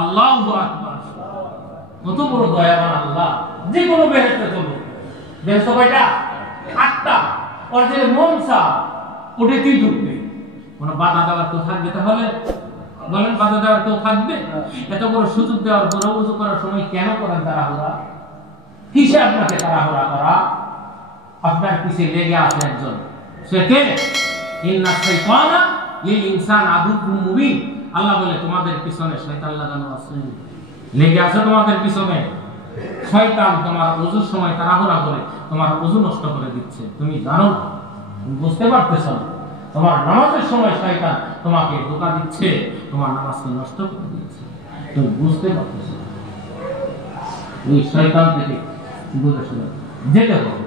আল্লাহু আকবার। কত বড় দয়াবান আল্লাহ। যে কোনো বেহেশতে চলুন, বেহেশত কয়টা? 8টা। ওর যে মন চা ওটাতেই ঢুকবে, কোনো বাধা দেওয়ার কেউ থাকবে? তাহলে বলেন, বাধা দেওয়ার কেউ থাকবে? এত বড় সুযোগ দেওয়ার পরে ওযু করার সময় কেন করেন তাড়াহুড়া? কিসে আপনাকে তাড়াহুড়া করা? আপনার পিছে লেগে আছে একজন, সে কে? ইন্না শাইতানা লিল ইনসান আদুউম মুবিন। আল্লাহ বলে তোমাদের পিছনে শয়তান লাগানো আছে, লেগে আছে তোমাদের পিছনে। শয়তান তোমার ওযুর সময় তাড়াহুড়া করে তোমার ওযু নষ্ট করে দিচ্ছে, তুমি জানো না, তুমি বুঝতে পারতেছ না। তোমার নামাজের সময় শয়তান তোমাকে ধোঁকা দিচ্ছে, তোমার নামাজকে নষ্ট করে দিচ্ছে, তুমি বুঝতে পারতেছ না। এই শয়তান থেকে বুঝে শুনে যেতে হবে।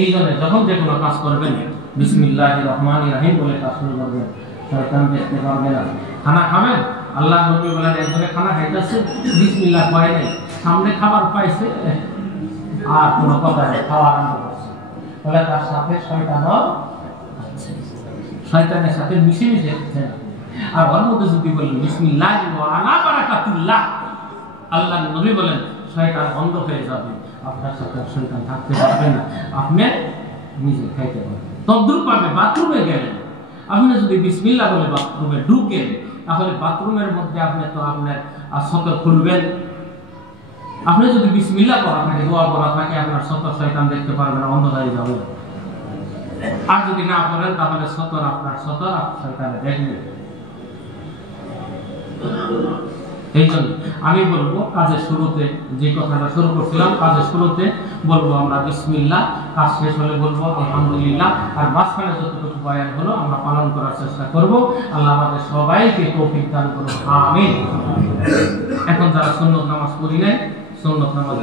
এই জন্য যখন যে কোনো কাজ করবেন বিসমিল্লাহির রহমানির রহিম বলে কাজ শুরু করবেন, শয়তান দেখতে পারবে না। খানা খাবেন, আল্লাহ নবী বলেন একজনে খানা খাইতেছে, বিসমিল্লাহ কয় নাই, সামনে খাবার পাইছে আর কোনো কথা নেই, খাওয়া আরম্ভ করছে, বলে তার সাথে শয়তানও আছে, শয়তানের সাথে মিশে মিশে যাচ্ছে। আর ওর মধ্যে যদি বলেন বিসমিল্লাহ ওয়া আলা বারাকাতুল্লাহ, আল্লাহ নবী বলেন শয়তান বন্ধ হয়ে যাবে, আপনার সাথে শয়তান থাকতে পারবে না, আপনি নিজে খাইতে পারবেন। তদ্রূপ ভাবে বাথরুমে গেলেন, আপনি যদি বিসমিল্লাহ বলে বাথরুমে ঢুকেন, তাহলে বাথরুমের মধ্যে আপনি তো আপনার সতর খুলবেন। আপনি যদি বিসমিল্লাহ পড়া থাকে, দোয়া পড়া থাকে, আপনার সতর শয়তান দেখতে পারবে না, অন্ধ হয়ে যাবে। আর যদি না পড়েন তাহলে সতর আপনার সতর শয়তানে দেখবে। এই জন্য আমি বলবো কাজের শুরুতে যে কথাটা শুরু করছিলাম, কাজের শুরুতে বলবো আমরা বিসমিল্লাহ, কাজ শেষ হলে বলবো আলহামদুলিল্লাহ, আর মাঝখানে যতটুকু বয়ান হলো আমরা পালন করার চেষ্টা করব। আল্লাহ আমাদের সবাইকে তৌফিক দান করুন, আমিন। এখন যারা সুন্নত নামাজ পড়ি নাই, সুন্নত নামাজ